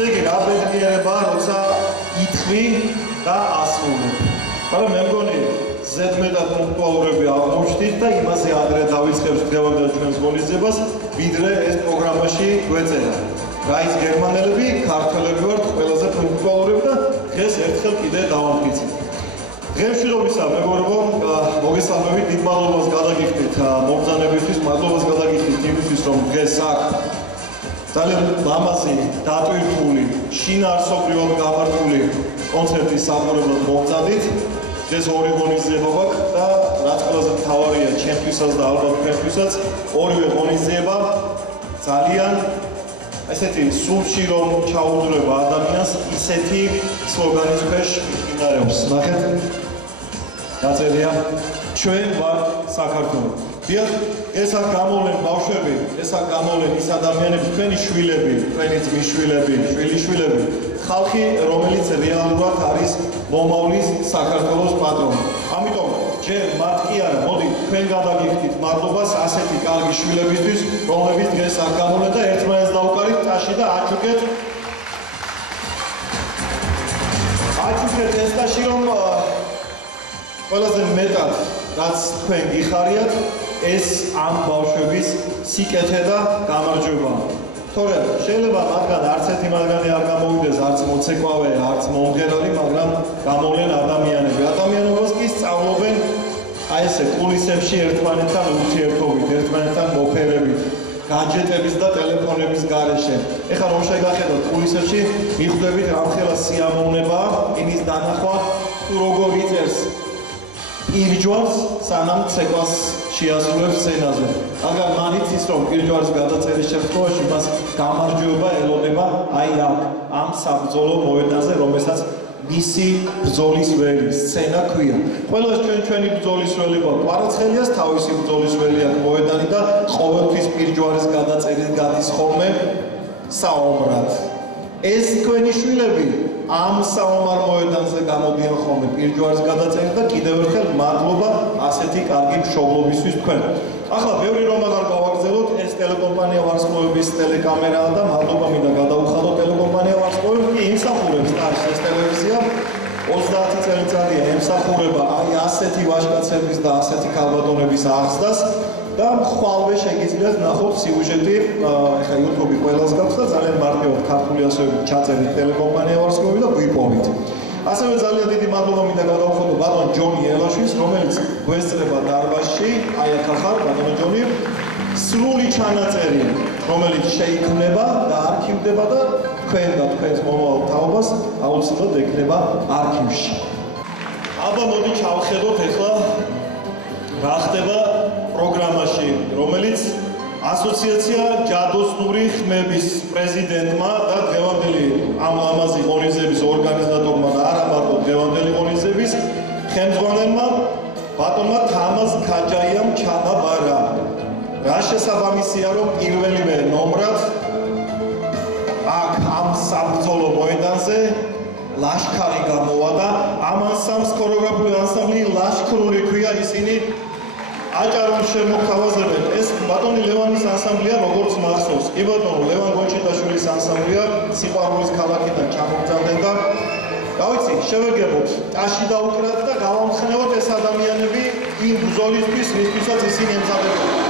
ესე იგი, რა ბედნიერებაა, როცა ითხვი და ასრულებ. მაგრამ მე მგონი, ზედმეტად პუნქტუალურები აღმოჩნდით და იმაზე ადრე დავიწყებთ დღევანდელ ჩვენს ღონისძიებას, ვიდრე ეს პროგრამაში გვეწერა. რაიც გერმანელები, ქართველები ვართ ყველაზე პუნქტუალურები და დღეს ერთხელ კიდე დავამტკიცეთ. დღემშვიდობისა, მეგობრებო, მოგესალმებით, დიდ მადლობას გადაგიხდით მომბრძანებისთვის, მადლობას გადაგიხდით იმისთვის, რომ დღეს აქ ძალიან ლამაზი, დატვირთული, შინაარსობრივად გამართული კონცერტის საყურებლად მომბრძანდით. დღეს ორი ღონისძიება გვაქვს და რაც ყველაზე მთავარია ჩემთვისაც და ალბათ თქვენთვისაც, ორივე ღონისძიება ძალიან ესეთი სულში რომ ჩაუდრება ადამიანს ისეთი სლოგანის ქვეშ იმარებს. ნახეთ, დაწერია ჩვენ ვართ საქართველო. დიახ, ეს აქ გამოვლენ ბავშვები, ეს აქ გამოვლენ ის ადამიანები, თქვენი შვილები, თქვენი ძმისშვილები, შვილიშვილები, ხალხი, რომელიც რეალურად არის მომავლის საქართველოს პატრონი. ამიტომ ჯერ მათ კი არა, მოდი თქვენ გადაგიხდით მადლობას ასეთი კარგი შვილებისთვის, რომლებიც დღეს აქ გამოვლენ და ერთმანეთს დავუკარით ტაში და აჩუქეთ. აჩუქეთ ეს ტაში, რომ ყველაზე მეტად რაც თქვენ გიხარიათ, ეს ამ ბავშვების სიკეთე და გამარჯვება. თორემ შეიძლება მათგან არც ერთი მათგანი არ გამოვიდეს, არც მოცეკვავე, არც მომღერალი, მაგრამ გამოვლენ ადამიანები. ადამიანობას კი სწავლობენ აი ესე კულისებში ერთმანეთთან ურთიერთობით, ერთმანეთთან მოფერებით, гаджеტების და ტელეფონების გარეშე. ეხლა რომ შეგახედოთ კულისებში, მიხვდებით რამხელა სიამოვნებაა იმის დანახვა, თუ როგორ იწერს პირჯვარს, სანამ ცეკვას შეასრულებს სცენაზე. მაგრამ მან იცის, რომ პირჯვარის გადაწერის შემთხვევაში მას გამარჯვება ელოდება აი აქ, ამ საბრძოლო მოედანზე, რომელსაც მისი ბრძოლის ველი, სცენა ქვია. ყველა ჩვენი ბრძოლის ველი გვაქვს. კვარაცხელიას თავისი ბრძოლის ველი აქვს მოედანი და ყოველთვის პირჯვარის გადაწერის გადის ხოლმე საომრად. ეს თქვენი შვილები ამ საომარ მოედანზე გამოდიან ხოლმე პირჯვარის გადაწერით და კიდევ ერთხელ მადლობა ასეთი კარგი მშობლობისთვის თქვენ. ახლა ბევრი რომ აღარ გავაგრძელოთ, ეს ტელეკომპანია ვარსკვლავების ტელეკამერაა და მადლობა მინდა გადავუხადოთ ტელეკომპანია ვარსკვლავები, კი იმსახურებს ტაშს ეს ტელევიზია 30 წელიწადია ემსახურება აი ასეთი ვაჟკაცების და ასეთი ქალბატონების აღზრდას და ხვალვე შეგიძლიათ ნახოთ სიუჟეტი, ეხლა YouTube-ი ყველას გაქვს და ძალიან მარტივად ქართული ასოებით ჩაწერით ტელეკომპანია ვარსკვლავები და გვიპოვით. ასევე ძალიან დიდი მადლობა მინდა გადავუხადო ბატონ ჯონი ელაშვილს, რომელიც გვესწრება დარბაზში, აი აქ ახალ ბატონ ჯონი, სრული ჩანაწერი, რომელიც შეიქმნება და არქივდება და თქვენ და თქვენს მომავალ თაობას აუცილებლად ექნება არქივში. აბა მოდი ჩავხედოთ ეხლა რა ხდება პროგრამაში, რომელიც ასოციაცია ჯადოსნური ხმების პრეზიდენტმა და დღევანდელი ამ ლამაზი ღონისძიების ორგანიზატორმა და არა მარტო დღევანდელი ღონისძიების ხელმძღვანელმა ბატონმა თამაზ ქაჯაიამ ჩამაბარა. რა შესაბამისია, რომ პირველივე ნომრად აქ ამ საბრძოლო მოედანზე ლაშქარი გამოვა და ამ ანსამბლს ქორეოგრაფიული ანსამბლი ლაშქრული ქვია, ისინი აჭარულ შემოგთავაზებენ. ეს ბატონი ლევანის ანსამბლია, როგორც მახსოვს. კი ბატონო, ლევან გონჩიტაშვილის ანსამბლია, სიყვარულის ქალაქიდან ჩამოგზავნენ და გავიცი, შევეგებოთ, ტაში დაუკრათ და გავამხნევოთ ეს ადამიანები იმ ბრძოლისთვის, რისთვისაც ისინი ემზადებიან.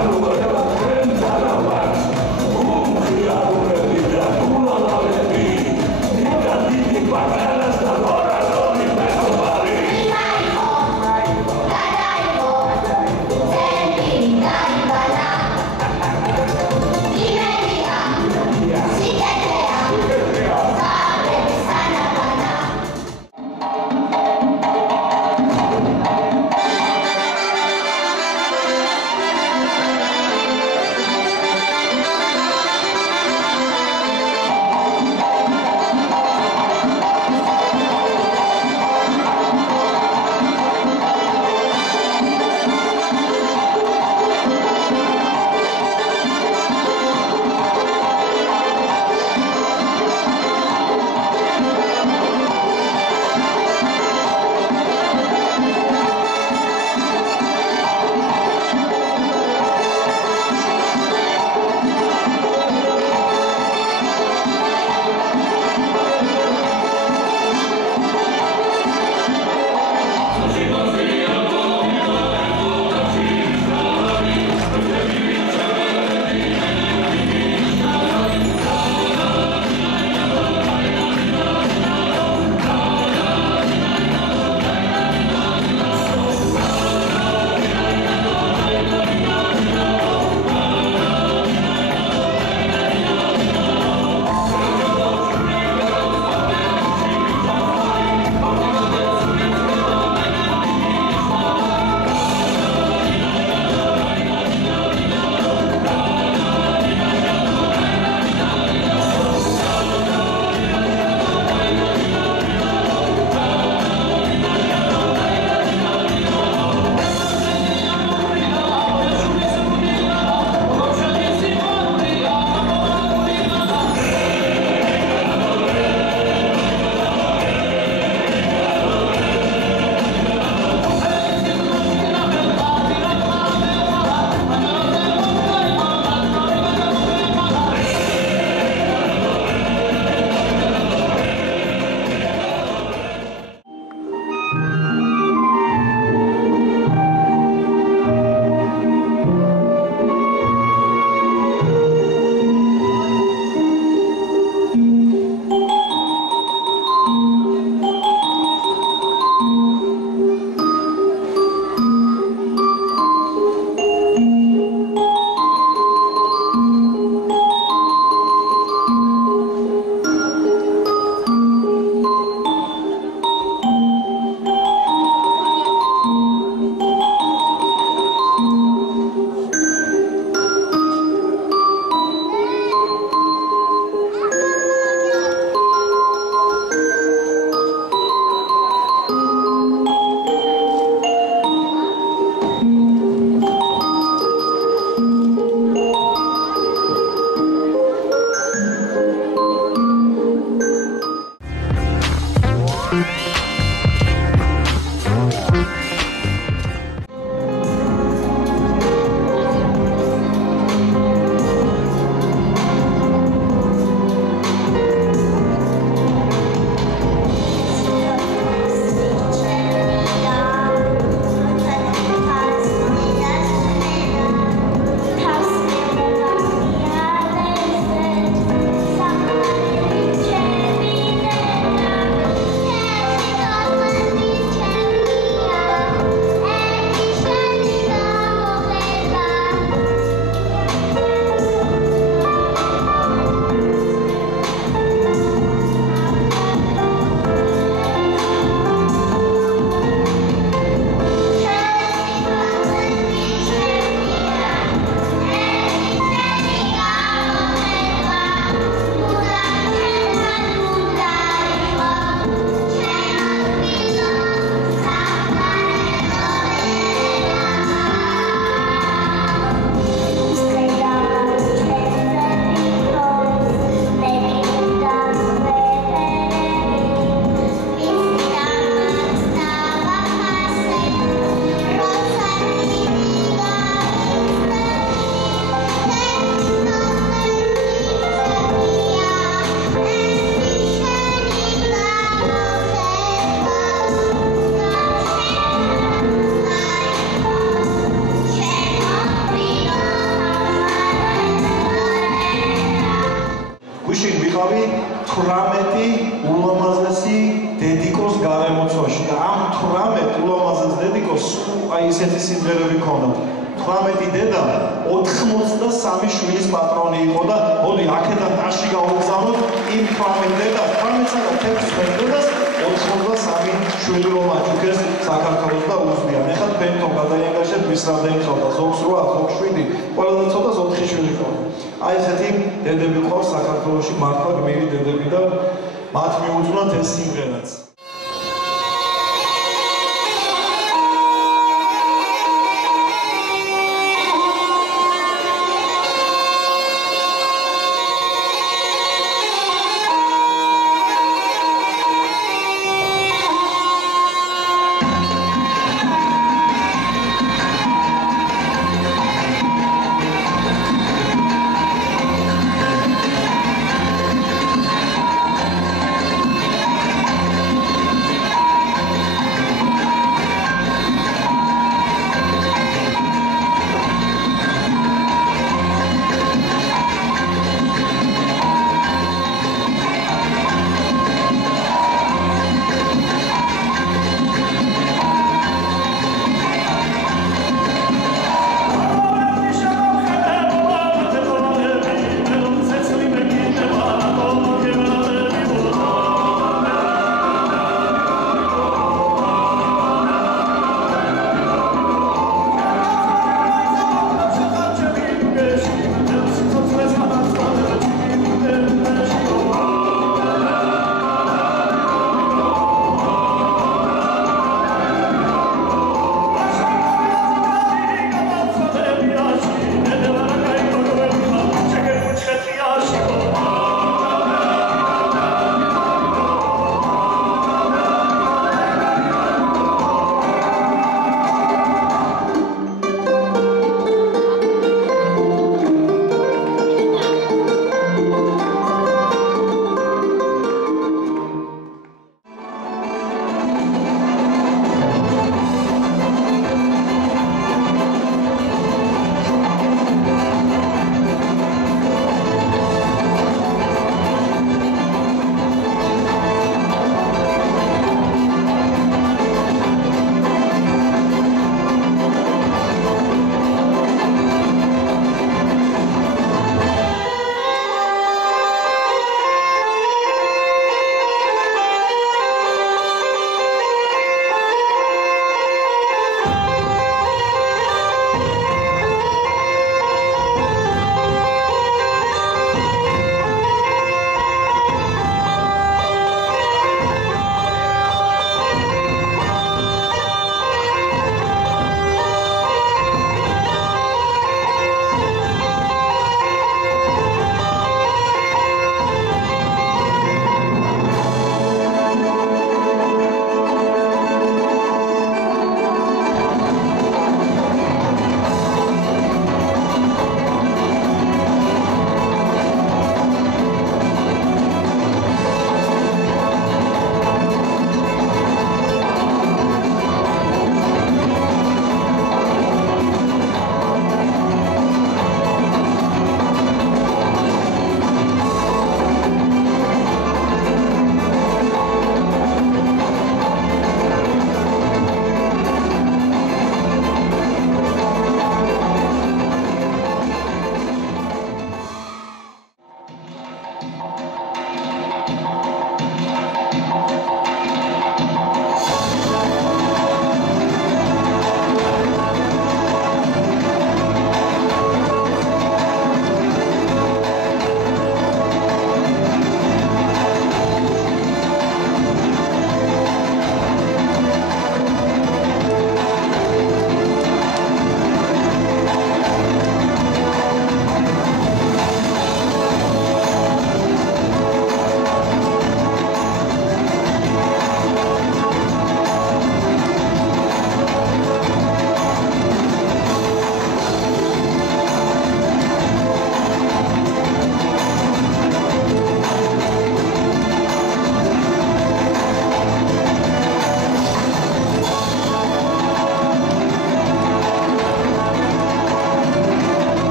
Gracias. 18 ულამაზესი დედიკოს გარემოცვაში და ამ 18 ულამაზეს დედიკოს აი ესეთი სიმღერები ჰქონდათ. 18 დედა 83 შვილის პატრონი იყო და მოდი აქედან ტაში გავუგზავნოთ იმ 18 დედას, 18-სა და 16 დედას 83 შვილი რომ აჩუქეს საქართველოს და უზნიან. ეხლა თქვენ გადაიანგაშეთ ვის რამდენი ხავდა, ზოგს 8, ზოგს 7, ყველაზე ცოტას 4 შვილი ყავდა. აი ესეთი დედები ყავს საქართველოში მართლა გმირი დედები და მათ მიუძვნათ ეს სიმღერაც.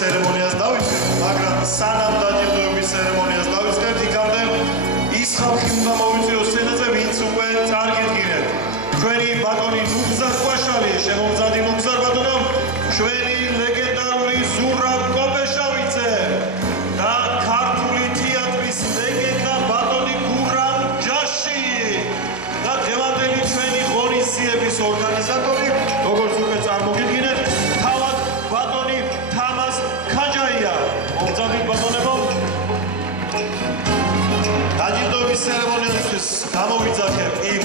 ცერემონიას დავიწყებთ, მაგრამ სანამ დაჯილდოების ცერემონიას დავიწყებთ, იქამდე ის ხალხი უნდა მოვიწვიოს სცენაზე, ვინც უკვე წარგიდგინებთ. ჩვენი ბატონი ნუგზარ ყვაშალი, შემომზადი ნუგზარ ბატონო, ჩვენი ლეგენდარული ზურაბ კობეშავიძე და ქართული თეატრის ლეგენდა ბატონი გურამ ჯაში და დღევანდელი ჩვენი ღონისძიების ორგანიზატორი, როგორც უკვე წარმოგიდგინეთ, თავად ბატონი თამაზ ქაჯაია. მომწადით ბატონებო. დაჯილდოების ცერემონიისთვის გამოვიძახებ იმ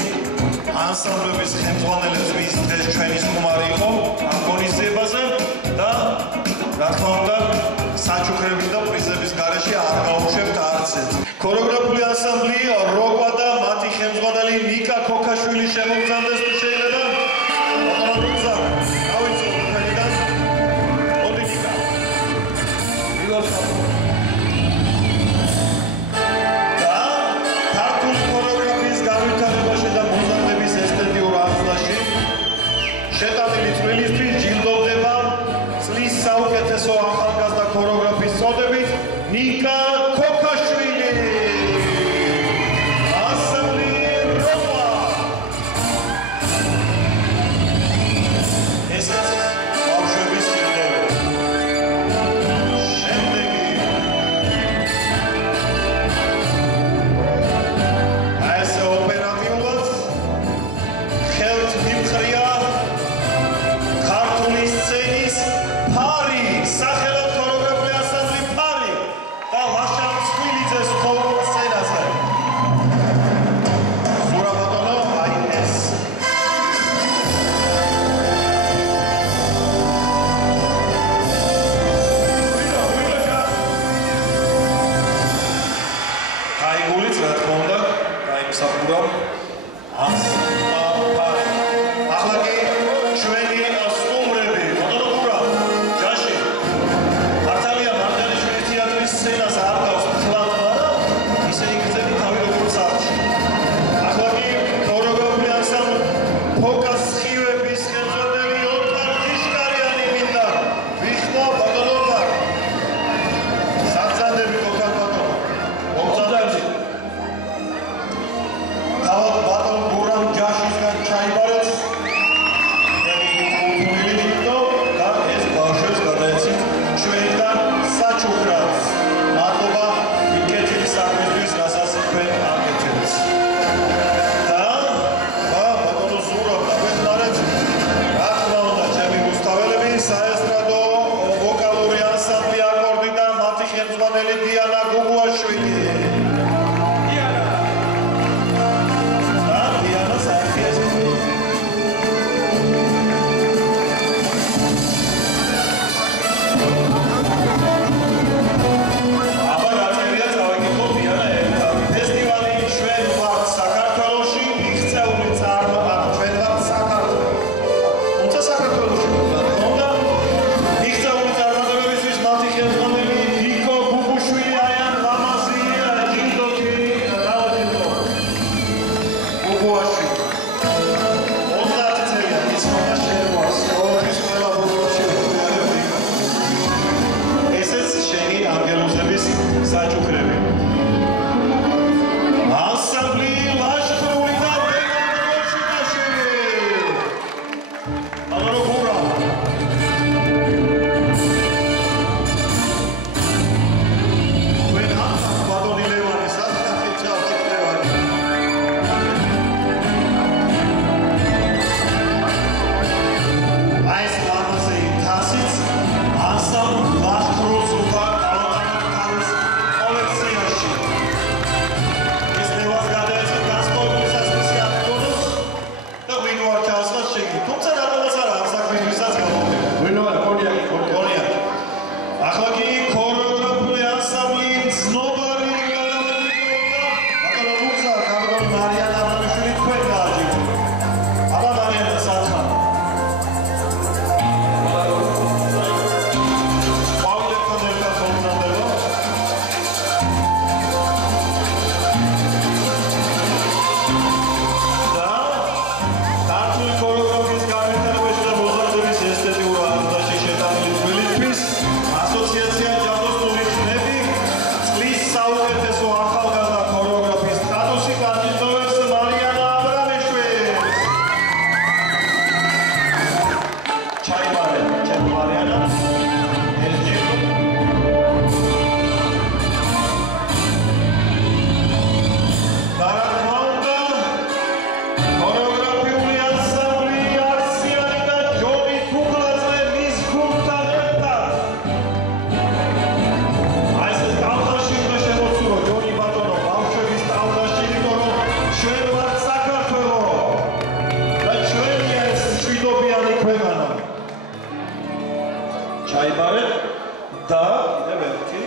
ანსამბლების ხელმძღვანელებს, ვინც ჩვენი სტუმარი იყო ამ ღონისძიებაზე და რა თქმა უნდა საჩუქრების და პრიზების გარეშე არ გავუშვებთ არც ერთ. ქორეოგრაფიული ანსამბლი როკვა და მათი ხელმძღვანელი ნიკა ქოქაშვილი შემოგზავნეს თუ შეიძლება. ბატონო ნუგზა, დავიწყოთ თქვენიდან. მოდი ნიკა. და ქართული ქორეოგრაფიის განვითარებაში და მომზადების ესთეტიურ აღზრდაში შეტანილი წვლილისთვის ჯილდოვდება წლის საუკეთესო ახალგაზრდა ქორეოგრაფის წოდებით ნიკა ქოქაშვილი. ანსამბლი როკვა. ესეც ბავშვების ჯილდოვები. შემდეგი ესე ოპერატიულად ხელთ მიმხრია ქართული სცენის ფარი, სახელად ქორეოგრაფიული ანსამბლი ფარი და ლაშა მსხვილიძეს ხოლმე სცენაზე. ზურა ბატონო, აი ეს. აი გულიც რა თქმა უნდა, დაიმსახურა ამ ფარი. ახლა კი ჩვენი სტუმრები, ბატონო გურა, ჯაში. მართალია მარჯანიშვილის თეატრის სცენას არ გავს ფლად, მაგრამ ისე იგრძები თავი როგორც არჩი. ახლა კი ქორეოგრაფიული ანსამბლი ფოკას სხივების ხელმძღვანელი ოტარ ჯიშკარიანი მინდა ვიხმო ბატონობა. საგზანდები ოტარ ბატონო. მომწადეთ. თავად ბატონ გურამ ჯაშისგან ჩაიბარეთ. და ეს ბავშვებს გადაეცით ჩვენთან საჩუქრად. მადლობა იქეთილი საქმისთვის, რასაც თქვენ აკეთებთ. და ბატონო ზურაბ დაგვეხმარეთ. რა თქმა უნდა, ჩემი რუსთაველები, საესტრადო ვოკალური ანსამბლი აკორდი და მათი ხელმძღვანელი დიანა გუგუაშვილი. და დიანა საერთოდ აბა რა წერია წავიკითხო დიანა ერთა. ფესტივალი ჩვენ ვართ საქართველოში, მიღწეული წარმოება ჩვენ ვართ საქართველოში. თუმცა საქართველოში უნდა მიღწეული წარმოებებისთვის მათი ხელმძღვანელი ნიკო გუგუშვილი, აიან ლამაზი ჯილდოთი დაუჯილდო. გუგუაშვილი. 30 წელია ის უნდა შეგვას. ყოველთვის ყველა ბურთში ვიყავი. ესეც შენი ანგელოზების საჩუქრები. ანსამბლი ლაშქრული და ბექაშიშვილი. ბატონო გურა. თქვენ ახლა ბატონი ლევანი, სადღაც ჩავდით ლევანი. აი ეს ლამაზი თასიც ანსამბლ ლაშქრულს უნდა გავატანოთ თავის კოლექციაში. ეს ლევას გადაეცეთ განსხვავებული სასმისი აღდგომას და ვინ ვარ ჩავსხათ შეგი. თუმცა რატომაც არა ამ ჩაიბარეთ და კიდევ ერთი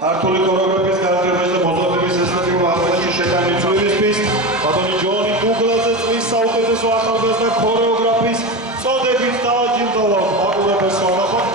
ქართული ქორეოგრაფიის განვითარებაში და მოზრდების ესტრადულ აღწერაში შეტანილი წვლილისთვის ბატონი ჯონი გუგლაძე წლის საუკეთესო ახალგაზრდა ქორეოგრაფის წოდებით დააჯილდოვა მაყურებელს ვნახოთ.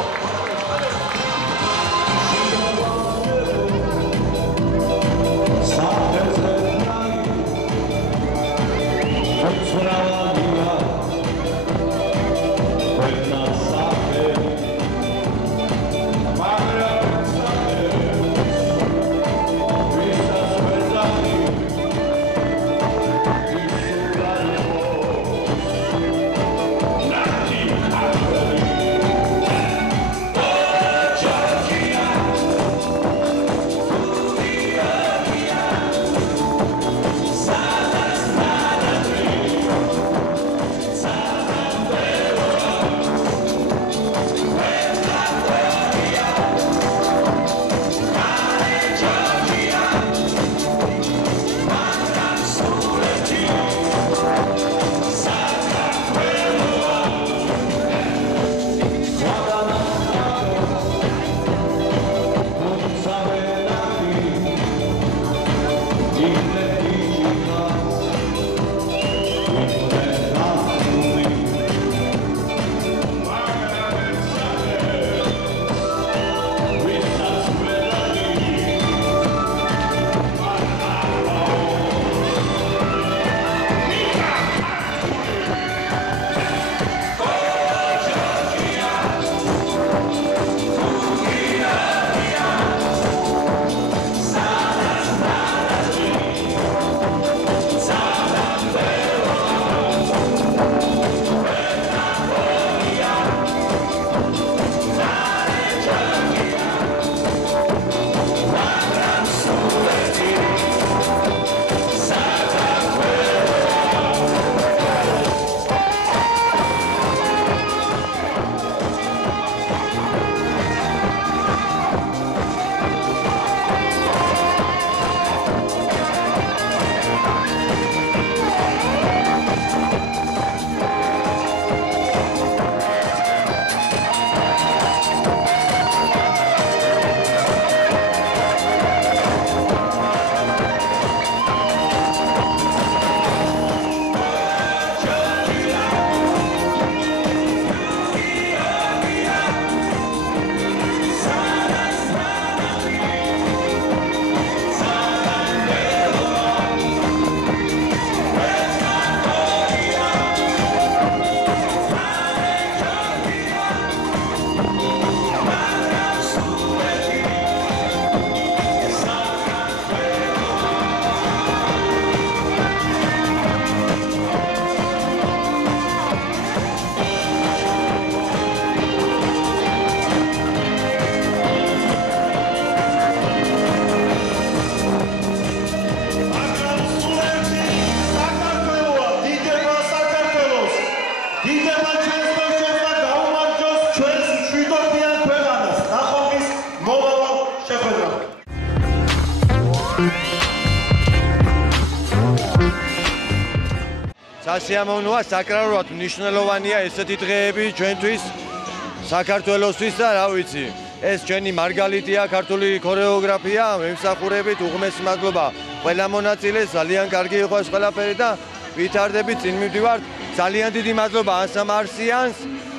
სასიამოვნოა, საკრალოდ მნიშვნელოვანია ესეთი დღეები ჩვენთვის, საქართველოსთვის და რა ვიცი, ეს ჩვენი მარგალიტია ქართული ქორეოგრაფია, მემსახურებით უღმესი მადლობა ყველა მონაწილეს, ძალიან კარგი იყო ეს ყველაფერი და ვითარდებით, წინ მივდივართ. ძალიან დიდი მადლობა ასამ არსიანს,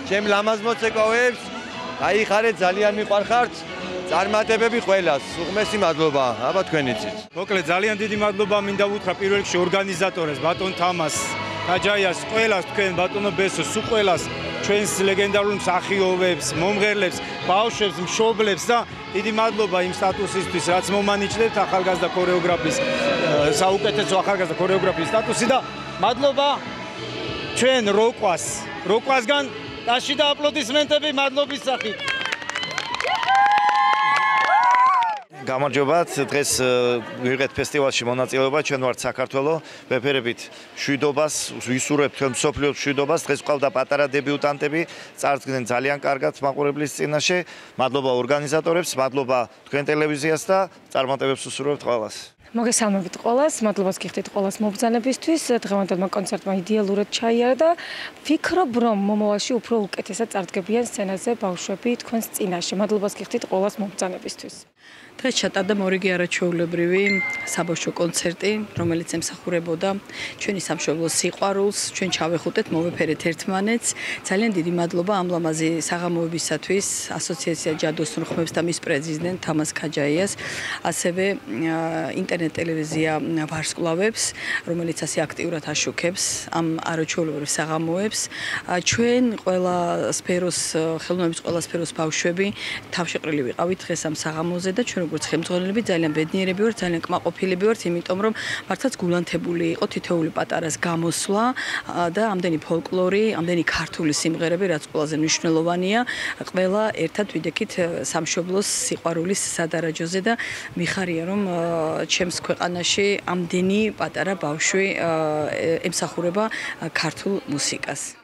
ჩემ ლამაზ მოცეკვავეებს, გაიხარეთ, ძალიან მიყვარხართ. წარმატებები ყველას, უღმესი მადლობა, აბა თქვენიცით. მოკლედ ძალიან დიდი მადლობა მინდა ვუთხრა პირველ რიგში ორგანიზატორებს, ბატონ თამას, გაჯაიას, ყველას თქვენ ბატონო ბესოს, სულ ყველას, ჩვენს ლეგენდარულ მსახიობებს, მომღერლებს, ბავშვებს, მშობლებს და დიდი მადლობა იმ სტატუსისთვის, რაც მომანიჭებთ ახალგაზრდა ქორეოგრაფის, საუკეთესო ახალგაზრდა ქორეოგრაფიის სტატუსი და მადლობა ჩვენ როკვასგან ტაში და აპლოდისმენტები მადლობის სახით. გამარჯობათ, დღეს ვიღეთ ფესტივალში მონაწილეობა, ჩვენ ვართ საქართველო, ვეფერებით მშვიდობას, ვისურვებთ თქვენ მსოფლიოს მშვიდობას, დღეს ყავდა პატარა დებიუტანტები, წარდგნენ ძალიან კარგად მაყურებლის წინაშე. მადლობა ორგანიზატორებს, მადლობა თქვენ ტელევიზიას და წარმატებებს უსურვებთ ყველას. მოგესალმებით ყველას, მადლობას გიხდით ყველას მობრძანებისთვის. დღევანდელმა კონცერტმა იდეალურად ჩაიარა და ვფიქრობ, რომ მომავალში უფრო უკეთესად წარდგებიან სცენაზე ბავშვები თქვენს წინაშე. მადლობას გიხდით ყველას მობრძანებისთვის. დღეს ჩატარდა მორიგი არაჩვეულებრივი საბავშვო კონცერტი, რომელიც ემსახურებოდა ჩვენი სამშობლოს სიყვარულს, ჩვენ ჩავეხუტეთ, მოვეფერეთ ერთმანეთს. ძალიან დიდი მადლობა ამ ლამაზი საღამოებისათვის ასოციაცია ჯადოს ხმებს და მის პრეზიდენტ თამას ქაჯაიას, ასევე ინტერნეტ ტელევიზია ვარსკვლავებს, რომელიც ასე აქტიურად აშუქებს ამ არაჩვეულებრივ საღამოებს. ჩვენ ყველა სფეროს, ხელოვნების ყველა სფეროს ბავშვები თავშეყრილი ვიყავით დღეს ამ საღამოზე და ჩვენ როგორც ხელმძღვანელები ძალიან ბედნიერები ვართ, ძალიან კმაყოფილები ვართ, იმიტომ რომ მართლაც გულანთებული იყო თითოეული პატარას გამოსვლა და ამდენი ფოლკლორი, ამდენი ქართული სიმღერები, რაც ყველაზე მნიშვნელოვანია, ყველა ერთად ვიდექით სამშობლოს სიყვარულის სადარაჯოზე და მიხარია რომ ჩემს ქვეყანაში ამდენი პატარა ბავშვი ემსახურება ქართულ მუსიკას.